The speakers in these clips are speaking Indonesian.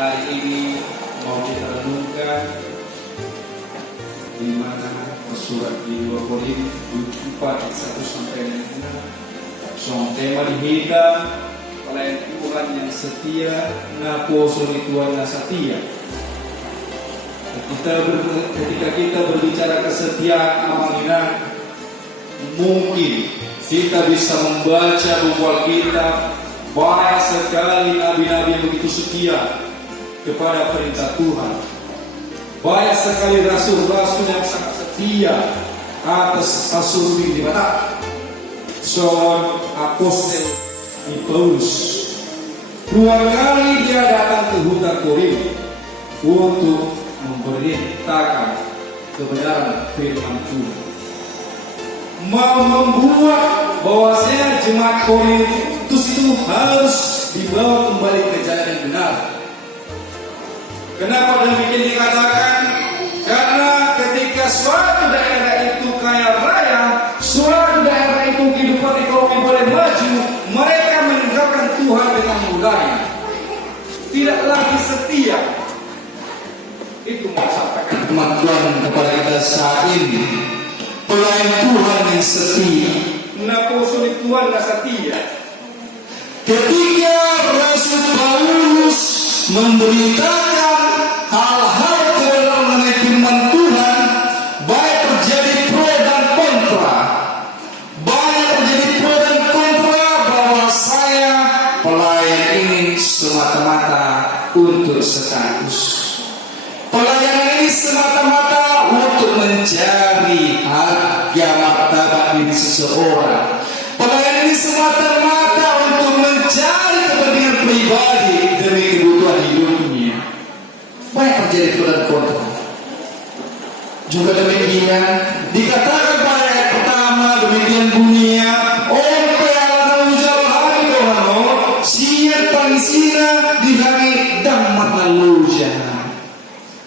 hari ini mau kita renungkan di mana surat di 2 Korintus 4 1 sampai 6. Soal tema dihina oleh Tuhan yang setia, naposo Tuhan yang setia. Ketika kita berbicara kesetiaan amanina, mungkin kita bisa membaca buku Alkitab banyak sekali nabi-nabi yang begitu setia kepada perintah Tuhan. Banyak sekali rasul-rasul yang sangat setia atas asumsi di mana seorang apostol di Paulus. 2 kali dia datang ke hutan Korintus untuk memberitakan kebenaran firman Tuhan, mau membuat bahwasanya jemaat Korintus itu harus dibawa kembali ke jalan yang benar. Kenapa demikian dikatakan? Karena ketika suatu daerah itu kaya raya, suatu daerah itu kehidupan ekonomi boleh maju, mereka meninggalkan Tuhan dengan mudahnya, tidak lagi setia. Itu mau sampaikan Tuhan kepada kita saat ini. Pelayan Tuhan yang setia, naposo Tuhan yang setia. ketika Rasul Paulus memberitakan hal-hal kebenaran mengenai firman Tuhan, baik terjadi pro dan kontra, bahwa saya pelayan ini semata-mata untuk status, pelayanan ini semata-mata untuk mencari harga martabat diri seseorang, pelayanan ini semata-mata untuk mencari kepentingan pribadi demi kebutuhan hidupnya. Banyak terjadi pro dan kontra. Juga demikian dikatakan pada ayat pertama, demikian bunyinya,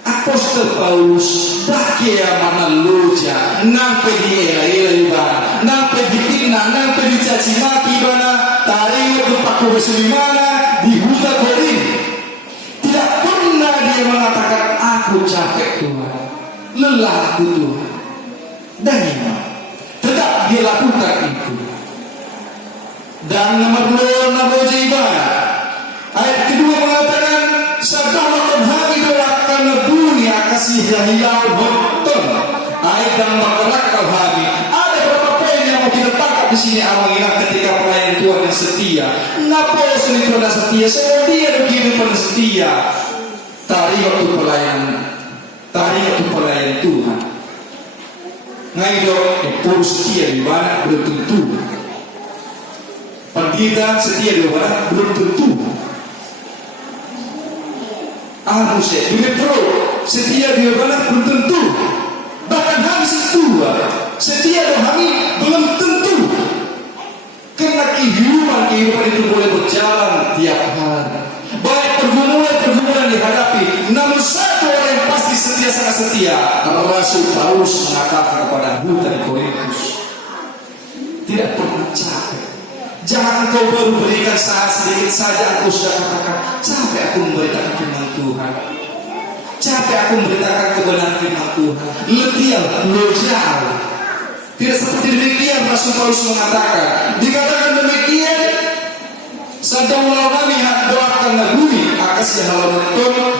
Apostol Paulus bakia mana loja, nampe diela-ela juga, nampe dipina, nampe dicaci maki bana, tarik tempat kebesulimana di hutan Korintus. Tidak pernah dia mengatakan aku capek Tuhan, lelah aku Tuhan, dan ini tetap dia lakukan itu. Dan nomor 2 naboja ibadah. Ayat kedua mengatakan sadamakan hami doa karena dunia kasih hilau betul. Ayat dan makalakal hami. Ada beberapa poin yang mau kita tangkap di sini amanginah ketika pelayan Tuhan yang setia. Napa sulit Tuhan yang setia? Setia kehidupan setia. Tarik waktu pelayan Tuhan. Ngaido pun setia di mana belum tentu. Pendeta setia di mana belum tentu. Harusnya Dimetro setia dia balas belum tentu. Bahkan kami setua setia dan kami belum tentu. Karena kehidupan itu boleh berjalan tiap hari. Baik pergumulan dihadapi, namun satu orang yang pasti setia, sangat setia. Rasul Paulus mengatakan kepada hutan Korintus, tidak pernah capek. Jangan engkau baru berikan saat sedikit saja, aku sudah katakan capek aku memberitakan firman Tuhan, capek aku memberitakan kebenaran firman Tuhan. Letih, jauh. Tidak seperti demikian Rasul Paulus mengatakan. Dikatakan demikian, sedang melalui hak doakan bumi akasih halaman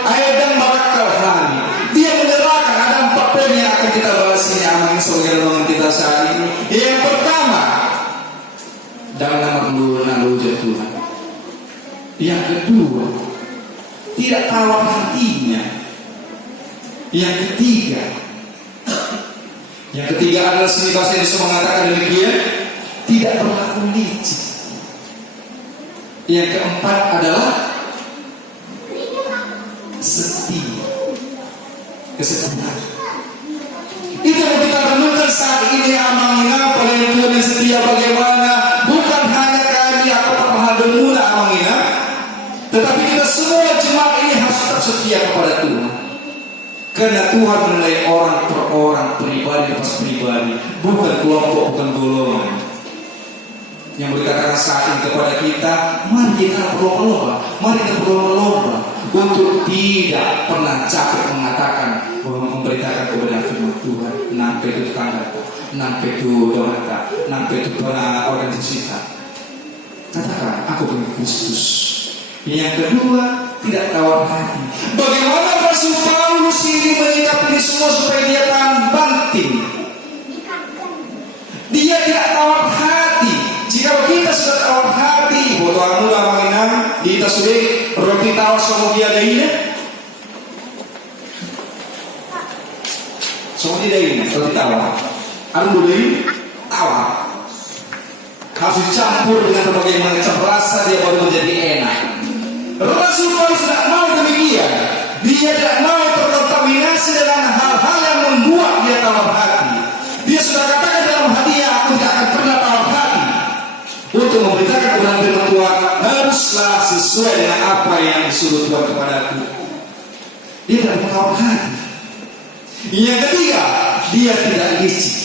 ayat dan marakal hani. Dia menyerahkan ada 4 poin yang akan kita bahas ini aman sebagai renungan kita saat ini. Yang pertama, dalam meluja Tuhan. Yang kedua, tidak tawar hatinya. Yang ketiga adalah sini bahasa Indonesia mengatakan demikian, tidak berlaku licik. Yang keempat adalah setia, kesetiaan. Itu yang kita renungkan saat ini amanginah pelayan Tuhan yang setia bagaimana. Bukan hanya kami atau pemahademuna amanginah, tetapi kita semua jemaat ini harus tetap setia kepada Tuhan. Karena Tuhan menilai orang per orang, pribadi pas pribadi, bukan kelompok, bukan golongan. Yang berkatakan saat ini kepada kita, mari kita berlomba-lomba, mari kita berlomba-lomba untuk tidak pernah capek mengatakan bahwa memberitakan kebenaran firman Tuhan. Nampak itu tetangga, nampak itu doa, nampak itu organisasi kita. Katakan, aku punya Kristus. Yang kedua, tidak tawar hati. Bagaimana Rasul Paulus ini menyikapi semua supaya dia tahan banting? Dia tidak tawar hati. Jika kita sudah tawar hati, bodoh mula mengenang, kita sudah roti tawar semua dia ada ini. Semua dia ada ini, roti tawar. Ada ini tawar. Harus dicampur dengan berbagai macam rasa dia baru menjadi enak. Rasul Paulus tidak mau demikian. Dia tidak mau terkontaminasi dengan hal-hal yang membuat dia tawar hati. Dia sudah katakan dalam hatinya, aku tidak akan pernah tawar hati. Untuk memberitakan kebenaran firman Tuhan haruslah sesuai dengan apa yang disuruh Tuhan kepadaku. Dia tidak mau tawar hati. Yang ketiga, dia tidak licik.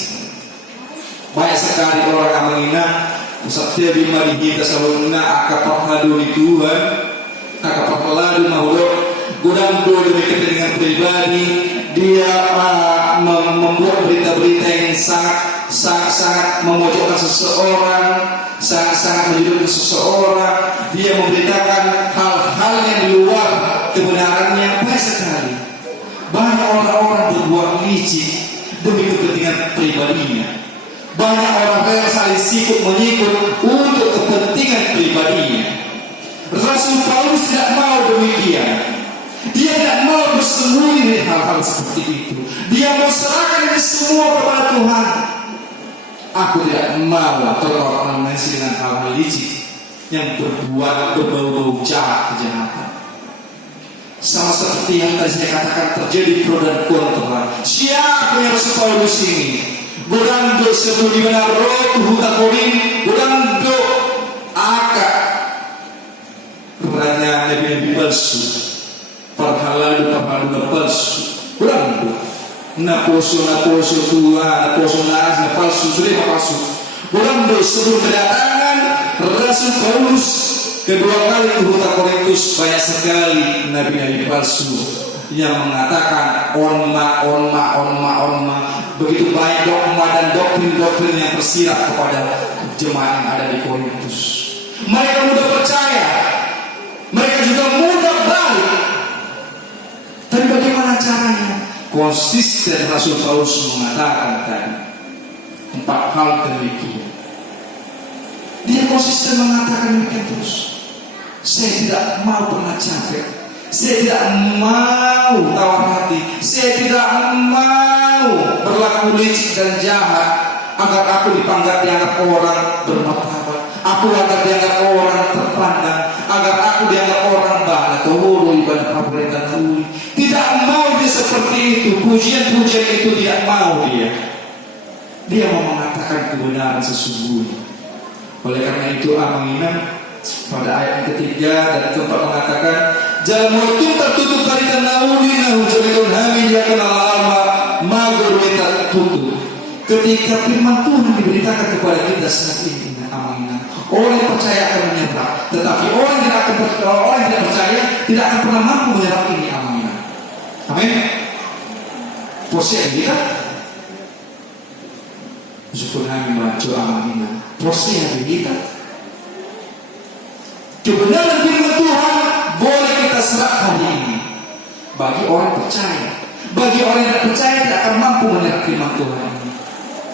Banyak sekali orang yang menghina Satya bima kita selalu akapathadu di Tuhan, akapathadu mahulok, gudang demi kepentingan pribadi. Dia membuat berita-berita yang sangat memojokkan seseorang, sangat menyudutkan seseorang. Dia memberitakan hal-hal yang di luar kebenarannya. Banyak sekali. Banyak orang-orang berbuat licik demi kepentingan pribadinya. Banyak orang yang saling sikut menyikut untuk kepentingan pribadinya. Rasul Paulus tidak mau demikian. Dia tidak mau bersembunyi dari hal-hal seperti itu. Dia mau serahkan ini semua kepada Tuhan. Aku tidak mau terorganisasi dengan hal-hal licik yang berbuat berbau-bau jahat, kejahatan. Sama seperti yang tadi saya katakan, terjadi pro dan kontra. Siapa yang Rasul Paulus ini? Godando sebelum dimana roh huta korin, godando akak ranya nabi palsu, perhalal palsu, godando naposo Tuhan, naposo naas palsu, sudah palsu. Godando sebelum kedatangan Rasul Paulus kedua kali ke huta Korintus, banyak sekali nabi palsu yang mengatakan onma. Begitu banyak dogma dan doktrin yang tersirat kepada jemaat yang ada di Korintus. Mereka mudah percaya, mereka juga mudah balik. Tapi bagaimana caranya? Konsisten Rasul Paulus mengatakan tadi 4 hal demikian. Dia konsisten mengatakan demikian terus. Saya tidak mau pernah capek. Saya tidak mau tawar hati. Saya tidak mau berlaku licik dan jahat agar aku dianggap orang bermartabat, aku agar dianggap orang terpandang, agar aku dianggap orang bahatoro ibadah pemerintahan uli. Tidak mau dia seperti itu. Pujian-pujian itu tidak mau dia. Dia mau mengatakan kebenaran sesungguhnya. Oleh karena itu Amanginan pada ayat yang ketiga dan keempat mengatakan, jalan waktu tertutup dari tanahuli nahu jadikan kami dia kenal lama magur kita tutup. Ketika firman Tuhan diberitakan kepada kita saat ini, Amanginan, orang yang percaya akan menyerah, tetapi orang yang tidak percaya tidak akan pernah mampu menyerah ini, Amanginan. Amin. Posisi kita syukur kami membaca Amanginan. Posisi kita kebenaran firman Tuhan boleh kita serap hari ini bagi orang percaya. Bagi orang yang tidak percaya tidak akan mampu menyerap firman Tuhan ini.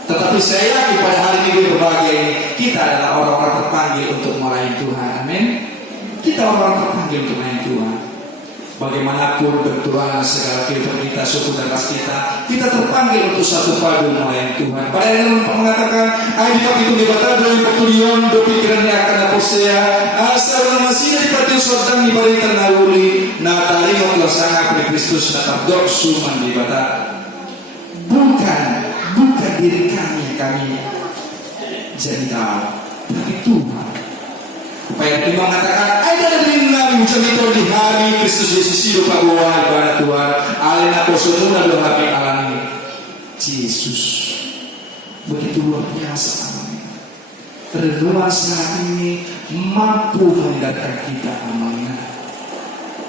Tetapi saya yakin pada hari Minggu berbahagia ini kita adalah orang-orang terpanggil untuk melayani Tuhan. Amin. Kita orang-orang terpanggil untuk melayani Tuhan. Bagaimanapun benturan segala kehidupan kita, suku dan ras kita terpanggil untuk satu padu melayani Tuhan. Pada yang mengatakan, ayat itu dibaca dari pertulion, do pikirannya akan aposea, asal masih dari partiu sodang diberikan naluri, na taringo kelasana pada Kristus natap doksu mandibata. Bukan diri kami jadi tahu, tapi Tuhan. Supaya Tuhan mengatakan, ada dari nabi menceritakan di hari Kristus Yesus hidup bahwa ibadah Tuhan, alena kosununa do hari alami Yesus. Begitu luar biasa. Renungan saat ini mampu menghindarkan kita amanah.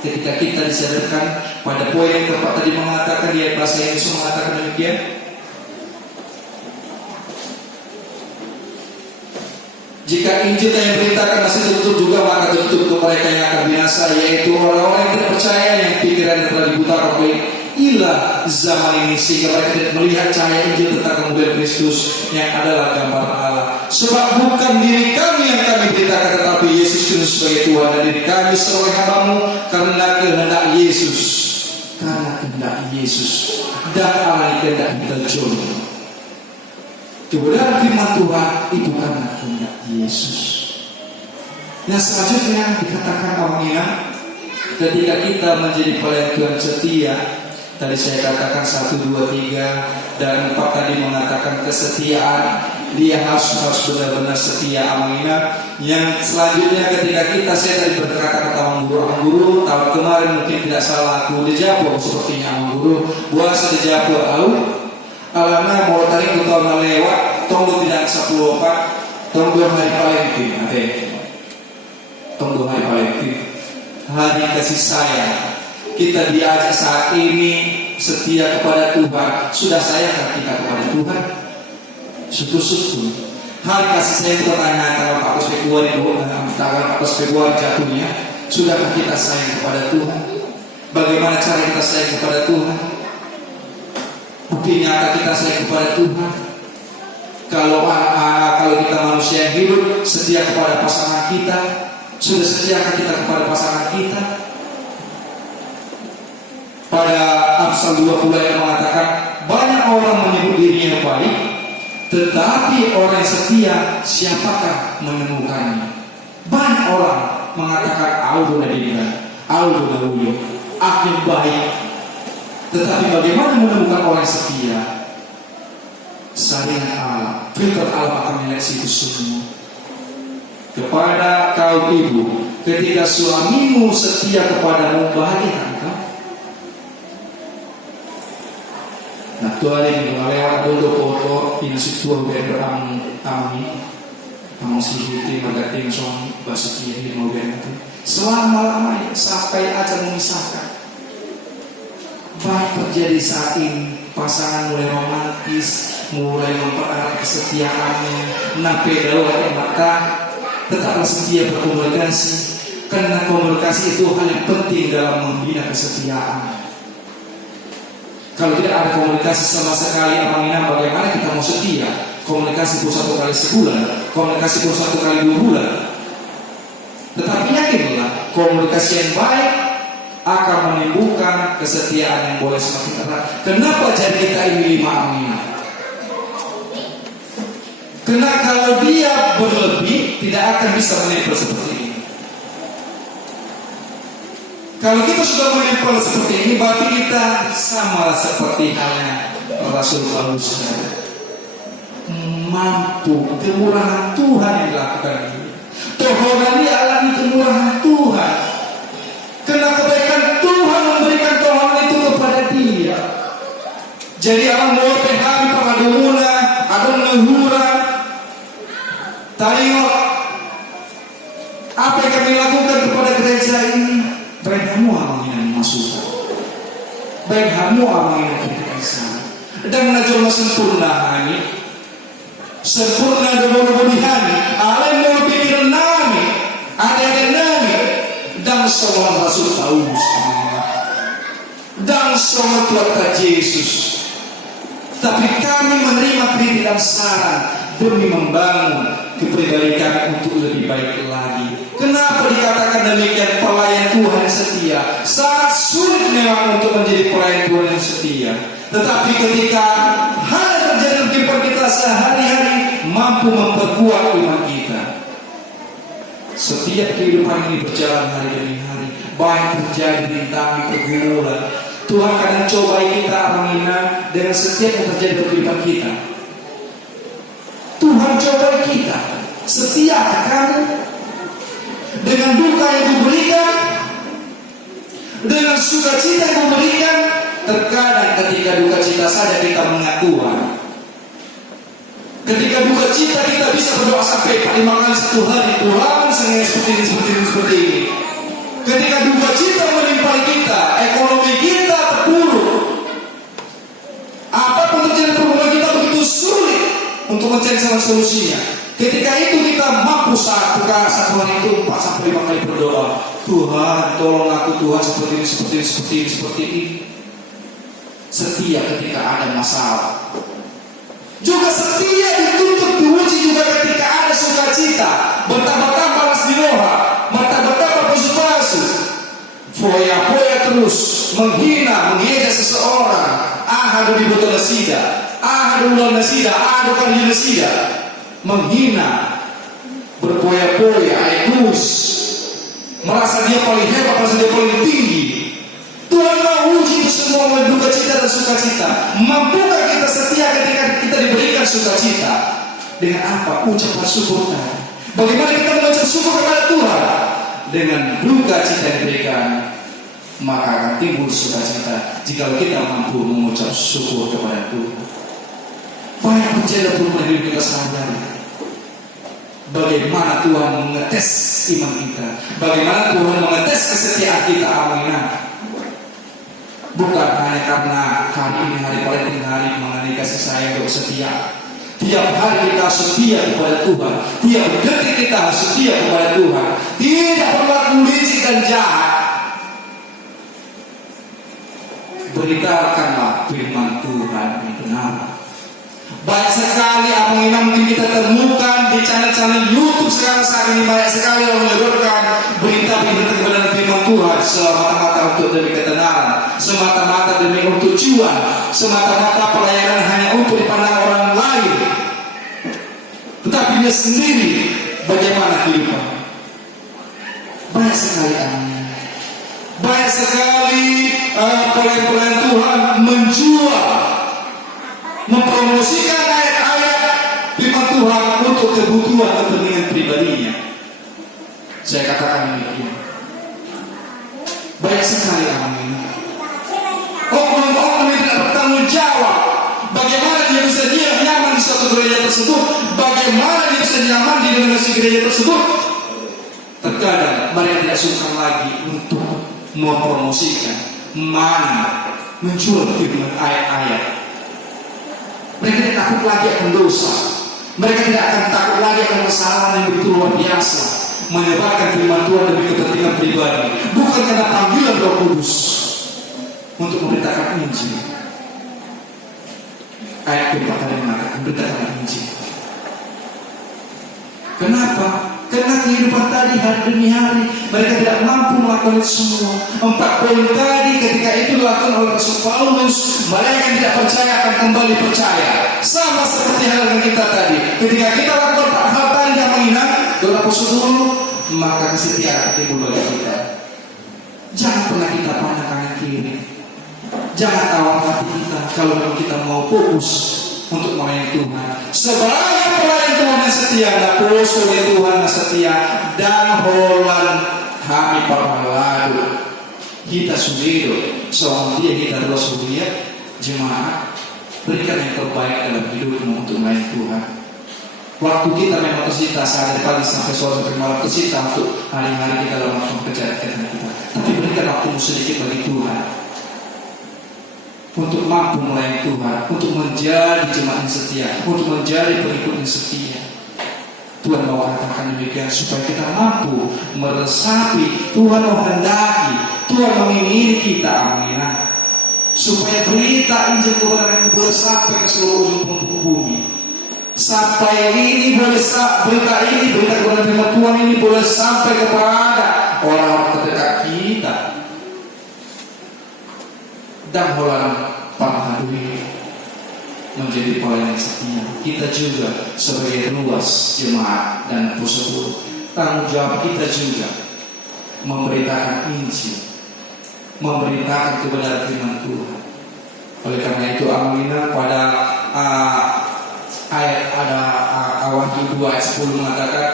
ketika kita disadarkan pada poin yang keempat tadi mengatakan, dia bahasa Yesus mengatakan demikian. Jika Injil yang beritakan masih tertutup juga, maka tertutup untuk mereka yang akan binasa, yaitu orang-orang yang tidak percaya, yang pikiran telah dibutakan oleh ilah zaman ini, sehingga mereka tidak melihat cahaya Injil tentang kemuliaan Kristus yang adalah gambar Allah. Sebab bukan diri kami yang kami beritakan, tetapi Yesus Kristus sebagai Tuhan, dan diri kami sebagai hambamu karena kehendak Yesus. Karena kehendak Yesus dan Allah kehendak kita jodoh. Kebenaran firman Tuhan itu karena kehendak Yesus. Yang selanjutnya dikatakan Amina, ketika kita menjadi pelayan Tuhan setia. Tadi saya katakan 1, 2, 3 dan 4 tadi mengatakan kesetiaan. Dia harus benar-benar setia. Amina. Yang selanjutnya ketika kita, saya tadi berkata Amang Guru tahun kemarin mungkin tidak salah aku dijawab sepertinya Amang Guru buasa dijawab alana mau tarik ke tahun lewat tunggu tidak 14 tunggu hari Valentine ada tunggu hari Valentine, hari kasih sayang. Kita diajak saat ini setia kepada Tuhan. Sudah sayangkah kita kepada Tuhan? Syukur-syukur. Hari kasih sayang itu tanya tanggal 14 Februari tanggal 14 Februari jatuhnya. Sudahkah kita sayang kepada Tuhan? Bagaimana cara kita sayang kepada Tuhan? Bukti nyata kita sayang kepada Tuhan. Kalau kita manusia yang hidup setia kepada pasangan kita, sudah setiakah kita kepada pasangan kita? Pada Amsal 20 yang mengatakan, banyak orang menyebut dirinya baik, tetapi orang yang setia siapakah menemukannya? Banyak orang mengatakan aku nadira, aku dahulu, aku baik. Tetapi bagaimana menemukan orang yang setia? Saringan Allah, filter Allah akan menyeleksi itu semua. Kepada kaum ibu, ketika suamimu setia kepadamu, bahagia kau? Nah, tuan ini lewat dulu foto ini situa udah kami sihiti magating song basuki ini mau ganti selama-lamanya sampai aja memisahkan. Baik terjadi saat ini, pasangan mulai romantis, mulai mempererat kesetiaannya, napedawa maka tetaplah setia berkomunikasi, karena komunikasi itu hal yang penting dalam membina kesetiaan. Kalau tidak ada komunikasi sama sekali, Amina, bagaimana kita mau setia? Komunikasi pun 1 kali sebulan, komunikasi pun 1 kali 2 bulan. Tetapi yakinlah, komunikasi yang baik akan menimbulkan kesetiaan yang boleh semakin erat. Kenapa jadi kita ini 5 Amina? Karena kalau dia berlebih, tidak akan bisa menempel seperti ini. Kalau kita sudah menempel seperti ini, berarti kita sama seperti halnya Rasul Paulus. Mampu kemurahan Tuhan yang dilakukan ini. Tohonan dia alami kemurahan Tuhan. Karena kebaikan Tuhan memberikan tohonan itu kepada dia. Jadi orang mau pehami pengadumuna, ada menghura. Tengok apa yang kami lakukan kepada gereja ini. Baik kamu orang yang masuk, baik kamu orang yang berkaitan, dan najwa sempurna ini, sempurna dengan berhani. Alam mau pikir nami, ada nami, dan semua Rasul Paulus, dan semua Tuhan Yesus. Tapi kami menerima kritik dan saran demi membangun kepribadian untuk lebih baik lagi. Kenapa dikatakan demikian? Pelayan Tuhan yang setia sangat sulit memang untuk menjadi pelayan Tuhan yang setia. Tetapi ketika hal yang terjadi dalam kehidupan kita sehari-hari mampu memperkuat iman kita. Setiap kehidupan ini berjalan hari demi hari, baik terjadi rintangan pergumulan. Tuhan kadang cobai kita Amina dengan setiap yang terjadi dalam kehidupan kita. Tuhan cobai kita. Setiakah kamu? Dengan duka yang diberikan, dengan sukacita yang diberikan. Terkadang ketika duka cita saja kita mengingat Tuhan. Ketika duka cita kita bisa berdoa sampai 5 kali 1 hari, Tuhan saya seperti ini. Ketika duka cita menimpa solusinya. Ketika itu kita mampu saat satu hari itu 4 sampai 5 kali berdoa. Tuhan, tolong aku Tuhan seperti ini, seperti ini, seperti ini, seperti ini. Setia ketika ada masalah. Juga setia dituntut diuji juga ketika ada sukacita. Bertambah-tambah lasdinoha, bertambah-tambah palsu. Foya-foya terus menghina, mengejek seseorang. Ahadu di botol nasida, ahadu ulang nasida, ahadu kali nasida. Menghina, berpoya-poya, egois, merasa dia paling hebat, merasa dia paling tinggi. Tuhan mau uji itu semua duka cita dan sukacita. Mampukah kita setia ketika kita diberikan sukacita? Dengan apa? Ucapan syukur tadi. Bagaimana kita mengucap syukur kepada Tuhan? Dengan duka cita yang diberikan, maka akan timbul sukacita jika kita mampu mengucap syukur kepada Tuhan. Banyak menjadi perubahan hidup kita sehari-hari. Bagaimana Tuhan mengetes iman kita, bagaimana Tuhan mengetes kesetiaan kita. Aminah. Bukan hanya karena hari ini hari paling penting, hari mengenai kasih sayang untuk setia. Tiap hari kita setia kepada Tuhan, tiap detik kita setia kepada Tuhan. Tidak berlaku licik dan jahat. Beritakanlah firman Tuhan yang benar. Banyak sekali apa yang mungkin kita temukan di channel-channel YouTube sekarang saat ini, banyak sekali yang menyodorkan berita-berita kebenaran firman Tuhan semata-mata untuk demi ketenaran, semata-mata demi untuk cuan, semata-mata pelayanan hanya untuk dipandang orang lain. Tetapi dia sendiri bagaimana kehidupan? Banyak sekali banyak sekali pelayan-pelayan Tuhan menjual, mempromosikan ayat-ayat firman Tuhan untuk kebutuhan kepentingan pribadinya. Saya katakan demikian. Banyak sekali ini. Oknum-oknum yang tidak bertanggung jawab. Bagaimana dia bisa nyaman di suatu gereja tersebut? Bagaimana dia bisa nyaman di denominasi gereja tersebut? Terkadang mereka tidak suka lagi untuk mempromosikan, menjual firman ayat-ayat. Mereka tidak takut lagi akan dosa. Mereka tidak akan takut lagi akan kesalahan yang begitu luar biasa, menyebarkan firman Tuhan demi kepentingan pribadi, bukan karena panggilan Roh Kudus untuk memberitakan Injil. Ayat keempat tadi mengatakan memberitakan Injil. Kenapa? Karena kehidupan tadi hari demi hari mereka tidak mampu melakukan itu semua. 4 poin tadi ketika itu dilakukan oleh Rasul Paulus, mereka tidak percaya akan kembali percaya. Sama seperti hal yang kita tadi. Ketika kita lakukan hal tadi yang menghina, doa dulu, maka kesetiaan timbul bagi kita. Jangan pernah kita pandang kanan kiri. Jangan tawar hati kita kalau kita mau fokus untuk melayani Tuhan. Sebagai pelayan Tuhan yang setia, dapus oleh Tuhan yang setia, dan holan kami parmaladu kita sudido soal dia kita adalah sudia jemaat. Berikan yang terbaik dalam hidupmu untuk melayani Tuhan. Waktu kita memang tersita saat pagi sampai sore sampai malam, tersita untuk hari-hari kita dalam melakukan pekerjaan kita. Tapi berikan waktumu sedikit bagi Tuhan untuk mampu melayani Tuhan, untuk menjadi jemaat yang setia, untuk menjadi pengikut yang setia. Tuhan mau katakan demikian supaya kita mampu meresapi, Tuhan menghendaki, Tuhan menginginkan kita, aminah, supaya berita Injil kebenaran boleh sampai ke seluruh ujung bumi. Sampai ini boleh, berita ini, berita kebenaran firman Tuhan ini boleh sampai kepada orang-orang terdekat kita. Dan holan panghaduhi menjadi pelayan yang setia. Kita juga sebagai ruas jemaat dan pusat tanggung jawab kita juga memberitakan Injil, memberitakan kebenaran firman Tuhan. Oleh karena itu aminah pada ayat ada Wahyu 2 ayat 10 mengatakan,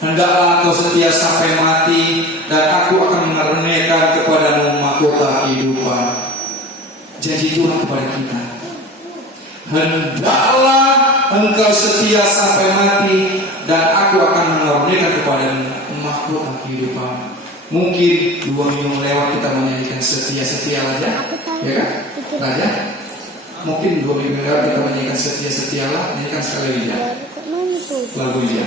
hendaklah kau setia sampai mati, dan aku akan mengaruniakan kepadamu mahkota kehidupan. Janji Tuhan kepada kita, hendaklah engkau setia sampai mati, dan aku akan mengaruniakan kepadamu mahkota kehidupan. Mungkin 2 minggu lewat kita menyanyikan setia-setia raja, ya kan? Raja. Mungkin 2 minggu lewat kita menyanyikan setia-setialah, nyanyikan sekali lagi ya. lagunya.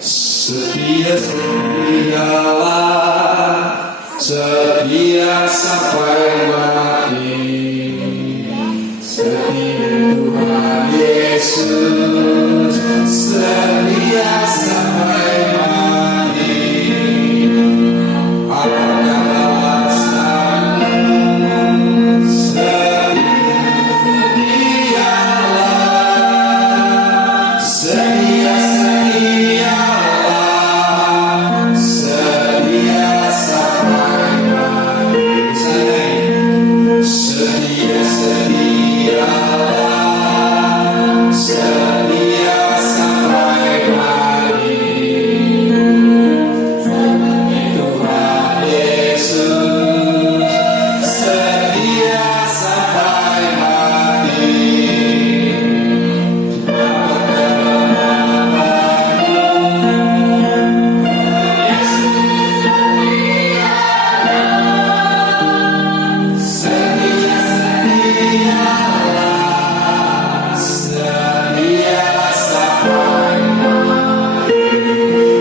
Setia setialah, setia sampai mati. Setia Tuhan Yesus, setia sampai mati. Apakah alasanmu? Setialah, setialah, setia sampai mati. Setia, setialah, setia sampai mati. Tuhan Yesus, setia sampai mati.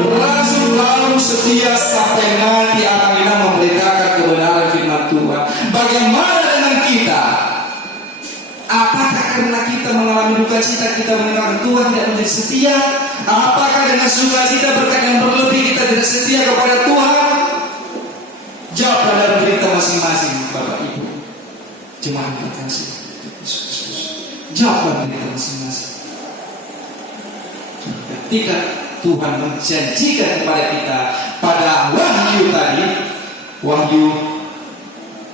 Rasul Paulus setia sampai mati akan memberitakan kebenaran firman Tuhan. Bagaimana dengan kita? Apakah karena kita mengalami duka cita kita mendengar Tuhan tidak menjadi setia? Apakah dengan sukacita berkat yang berlebih kita tidak setia kepada Tuhan? Jawablah dalam berita masing-masing, Bapak Ibu. Jemaat terkasih. Jawablah berita masing-masing. Ketika Tuhan menjanjikan kepada kita pada Wahyu tadi, Wahyu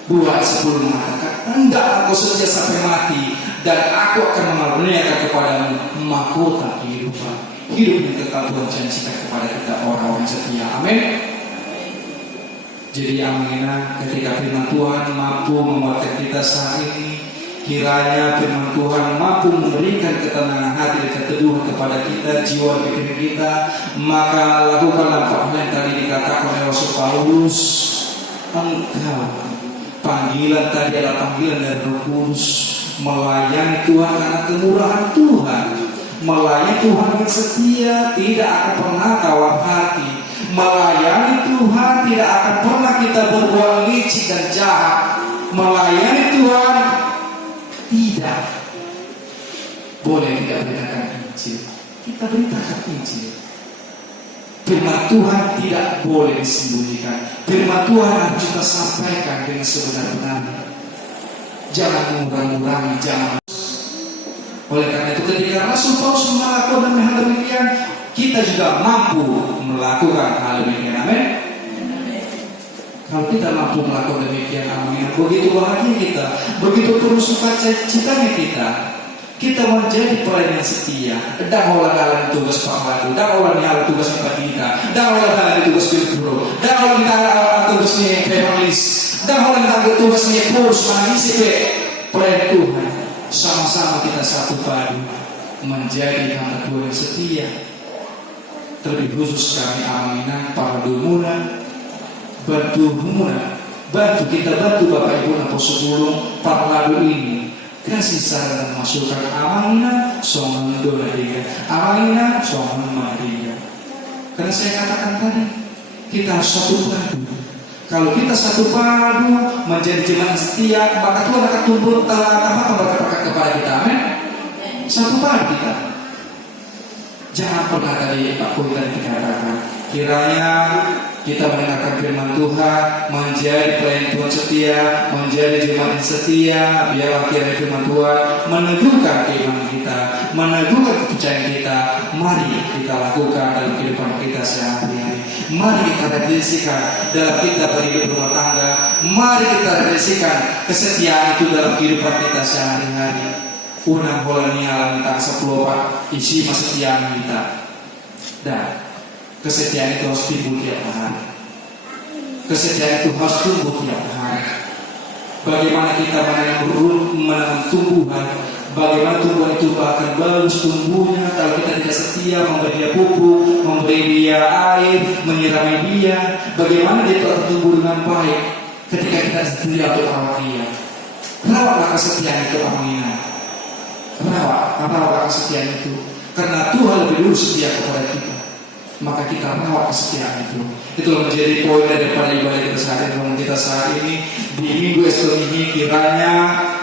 2:10 mengatakan, hendak aku setia sampai mati, dan aku akan mengaruniakan kepadamu mahkota kehidupan. Hidup yang kekal Tuhan janjikan kepada kita orang-orang setia. Amin. Jadi aminah, ketika firman Tuhan mampu menguatkan kita saat ini, kiranya firman Tuhan mampu memberikan ketenangan hati dan keteduhan kepada kita, jiwa dan pikiran kita. Maka lakukanlah apa yang tadi dikatakan oleh Rasul Paulus. Engkau, panggilan tadi adalah panggilan dari Roh Kudus, melayani Tuhan karena kemurahan Tuhan, melayani Tuhan yang setia, tidak akan pernah tawar hati. Melayani Tuhan tidak akan pernah kita berbuat licik dan jahat. Melayani Tuhan tidak boleh tidak beritakan Injil. Kita beritakan Injil. Firman Tuhan tidak boleh disembunyikan. Firman Tuhan harus kita sampaikan dengan sebenar-benarnya. Jangan mengurang-urangi, jangan. Oleh karena itu ketika Rasul Paulus melakukan hal demikian, kita juga mampu melakukan hal demikian. Amin. Kalau kita mampu melakukan demikian, amin, begitu bahagia kita, begitu penuh sukacitanya kita menjadi pelayan yang setia. Dan olah dalam tugas pembantu, dan olah dalam tugas kita, dan olah dalam tugas guru, dan olah dalam tugasnya evangelis, dan olah dalam tugasnya kursus mengisi pelayan Tuhan. Sama-sama kita satu padu menjadi hamba Tuhan yang setia. Terlebih khusus kami aminah para dumunan, bantu kita, bantu Bapak Ibu Napo sebelum para lagu ini kasih saran dan masukan. Aminah songan dona tiga, aminah songan mariga. Karena saya katakan tadi, kita harus satu padu. Kalau kita satu padu menjadi jemaat setia, maka Tuhan akan tumbuh tambah berkat kepada kita. Amin. Satu padu kita. Jangan pernah tadi Pak Pui tadi dikatakan, kiranya kita mendengarkan firman Tuhan, menjadi pelayan Tuhan setia, menjadi jemaat setia. Biarlah kiranya firman Tuhan meneguhkan keimanan kita, meneguhkan kepercayaan kita. Mari kita lakukan dalam kehidupan kita sehari-hari. Mari kita refleksikan dalam kita berhidup rumah tangga. Mari kita refleksikan kesetiaan itu dalam kehidupan kita sehari-hari. Unang holani alam tak sepuluh isi kesetiaan kita. Dan kesetiaan itu harus timbul tiap hari. Kesetiaan itu harus tumbuh tiap hari. Bagaimana kita menanam tumbuhan, bagaimana tumbuhan itu akan bagus tumbuhnya kalau kita tidak setia memberi dia pupuk, memberi dia air, menyirami dia. Bagaimana dia akan tumbuh dengan baik ketika kita setia untuk merawat dia. Rawatlah kesetiaan itu Amina. Rawat kesetiaan itu. Karena Tuhan lebih dulu setia kepada kita, maka kita rawat kesetiaan itu. Itulah menjadi poin daripada ibadah kita saat ini di Minggu Ester ini. Kiranya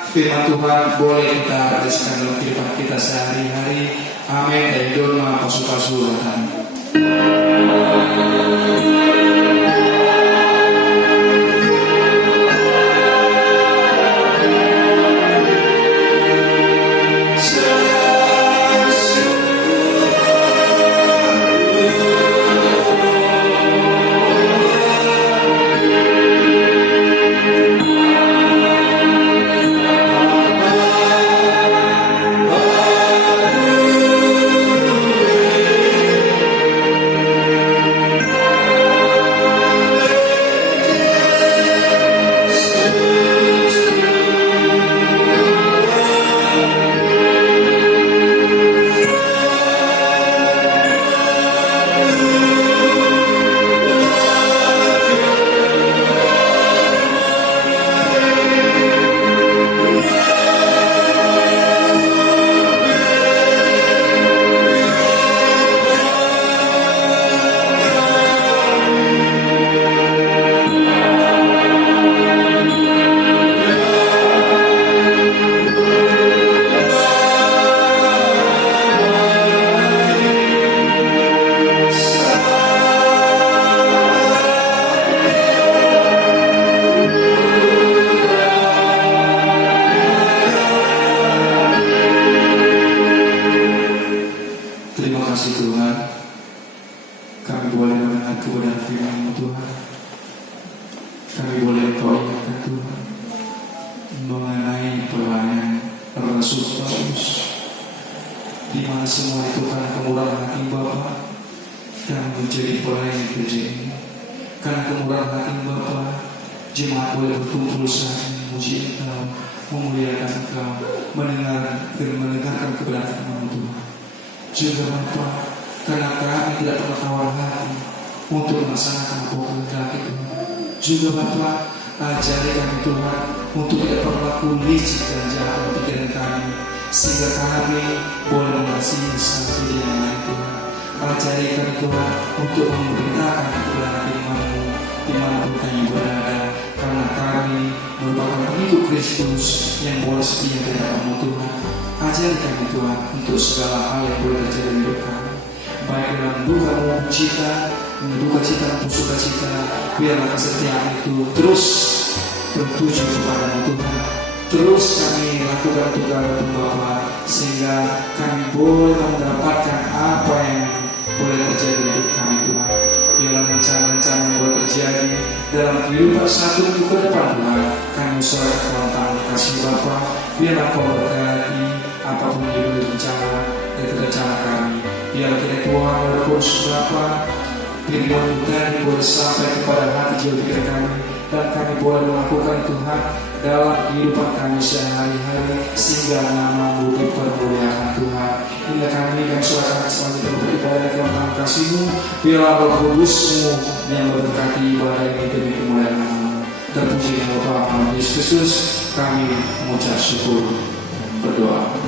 firman Tuhan boleh kita rasakan dalam kehidupan kita sehari-hari. Amin. Dan doa pasu-pasuhan. di mana semua itu karena kemurahan hati Bapa yang menjadi pelayan gereja ini. Karena kemurahan hati Bapa, jemaat boleh berkumpul saat ini memuji Engkau, memuliakan Engkau, mendengarkan kebenaran Tuhan. Juga Bapa, karena kami tidak pernah tawar hati untuk melaksanakan kehendak itu. Juga Bapa, ajari kami Tuhan untuk tidak berlaku licik dan jahat dalam pikiran kami, sehingga kami boleh mengasihi satu yang lain Tuhan. Ajari kami Tuhan untuk memberitakan kebenaran firman-Mu dimanapun kami berada, karena kami merupakan pengikut Kristus yang boleh setia di hadapan-Mu Tuhan. Ajari kami Tuhan untuk segala hal yang boleh terjadi di hidup kami, baik dalam duka maupun cita, duka cita maupun suka cita. Biarlah kesetiaan itu terus tertuju kepada Tuhan. Terus kami lakukan tugas Bapa, sehingga kami boleh mendapatkan apa yang boleh terjadi di hidup kami Tuhan. Biarlah rencana-rencana yang boleh terjadi dalam kehidupan satu minggu ke depan Tuhan, kami serahkan ke dalam tangan kasih Bapa. Biarlah Kau berkati apapun yang boleh rencana dan rencana kami. Biarlah kita Tuhan berfokus Bapa, firman tadi boleh sampai kepada hati jiwa pikiran kami, dan kami boleh melakukan Tuhan dalam kehidupan kami sehari-hari, sehingga nama-Mu dipermuliakan Tuhan. Hingga kami serahkan selanjutnya beribadah dalam tangan kasih-Mu. Biarlah Roh Kudus-Mu yang memberkati ibadah ini demi kemuliaan nama-Mu. Terpuji Bapa Yesus Kristus, kami mengucap syukur dan berdoa.